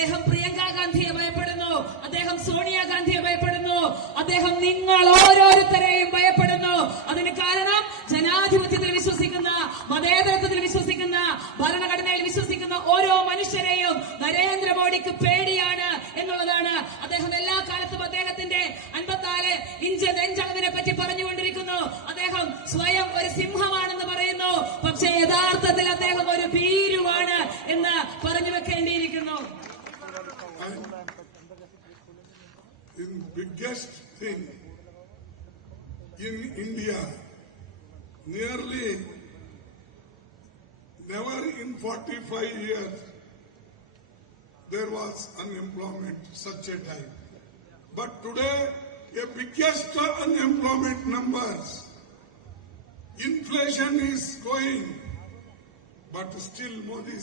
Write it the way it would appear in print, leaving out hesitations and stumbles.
അദ്ദേഹം പ്രിയങ്ക ഗാന്ധിയെ ഭയപ്പെടുന്നു, അദ്ദേഹം സോണിയാഗാന്ധിയെ ഭയപ്പെടുന്നു, അദ്ദേഹം നിങ്ങൾ ഓരോരുത്തരെയും ഭയപ്പെടുന്നു. അതിന് കാരണം ജനാധിപത്യത്തിൽ വിശ്വസിക്കുന്ന, മതേതരത്വത്തിൽ വിശ്വസിക്കുന്ന, ഭരണഘടനയിൽ വിശ്വസിക്കുന്ന ഓരോ മനുഷ്യരെയും നരേന്ദ്രമോദിക്ക് പേടിയാണ് എന്നുള്ളതാണ്. അദ്ദേഹം എല്ലാ കാലത്തും അദ്ദേഹത്തിന്റെ 54 ഇഞ്ച് നെഞ്ചളവിനെ പറ്റി പറഞ്ഞുകൊണ്ടിരിക്കുന്നു. അദ്ദേഹം സ്വയം ഒരു സിംഹമാണെന്ന് പറയുന്നു. പക്ഷേ യഥാർത്ഥത്തിൽ അദ്ദേഹം ഒരു ഭീരുവാണ് എന്ന് പറഞ്ഞു വെക്കേണ്ടിയിരിക്കുന്നു. Biggest thing in India, nearly never in 45 years there was unemployment such a time. But today, a biggest unemployment numbers. Inflation is going, but still Modi